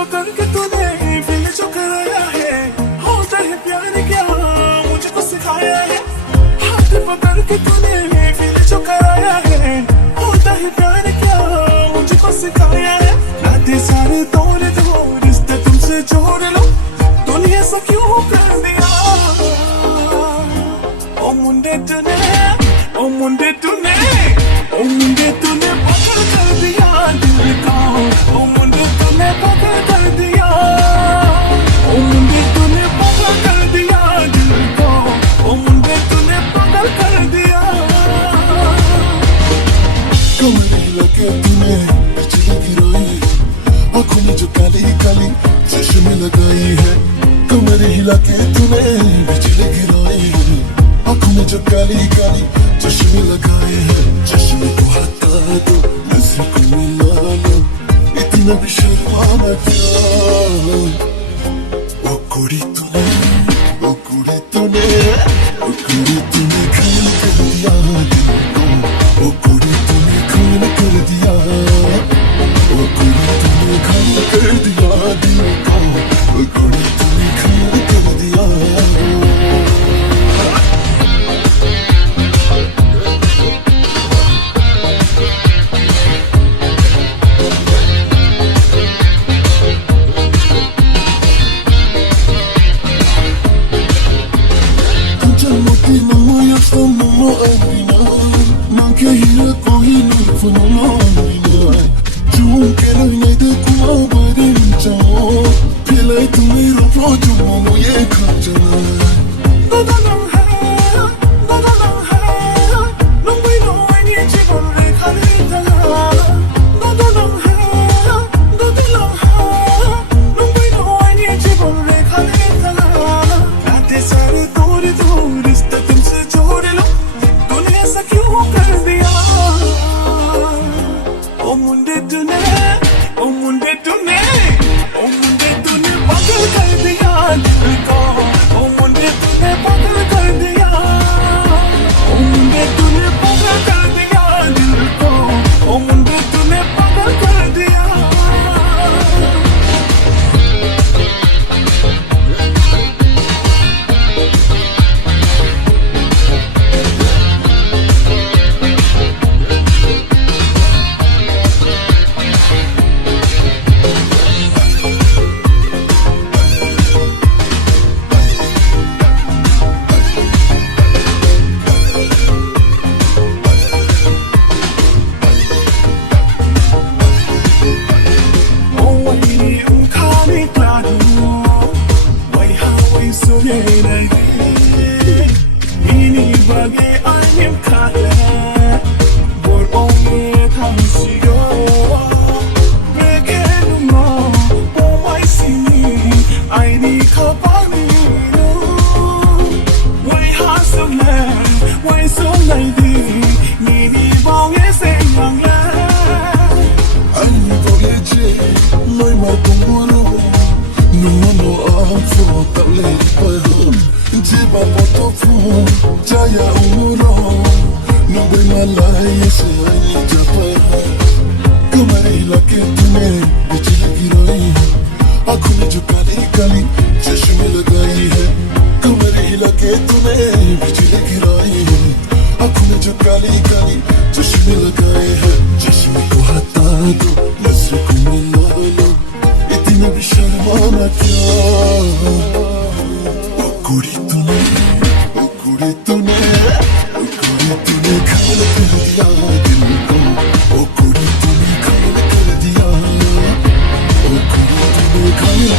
पकड़ के तूने फिर जो कराया है, होता है प्यार क्या मुझको सिखाया है। नाते सारे तोड़ दो, रिश्ते तुमसे जोड़ लो, तूने ऐसा क्यों कर दिया। ओ मुंडे तूने, ओ मुंडे तूने, ओ मुंडे तूने पकड़ कर दिया दिल को। ओ मुंडे तूने पकड़ कर दिया, ओ मुंडे तूने पकड़ कर दिया दिल को। ओ मुंडे तूने पकड़ कर दिया। कमरे लगे तूने बिजली गिराई, आंखों में जो काली काली चश्मे लगाई है। कमरे हिला के तूने बिजली गिराई, आंखों में जो काली काली चश्मे लगाए हैं। चश्मे को हटा दो, नजर को मिला लो, इतना भी शर्माना क्या। ओ कुड़ी तूने, ओ कुड़ी तूने, ओ कुड़ी तूने खून कर दिया दिल को। ओ कुड़ी तूने खून कर दिया, ओ कुड़ी तूने खून कर दिया दिल को। ओ कुड़ी तूने खून कर दिया।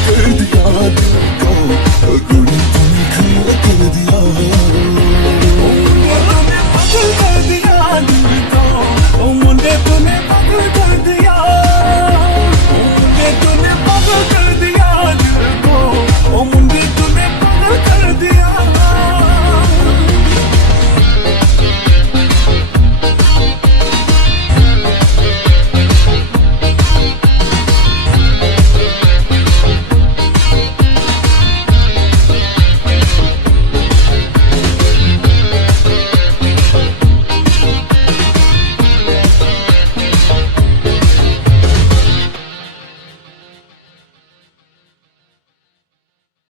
कर दिया दिल को, ओ कुड़ी तूने खून कर दिया।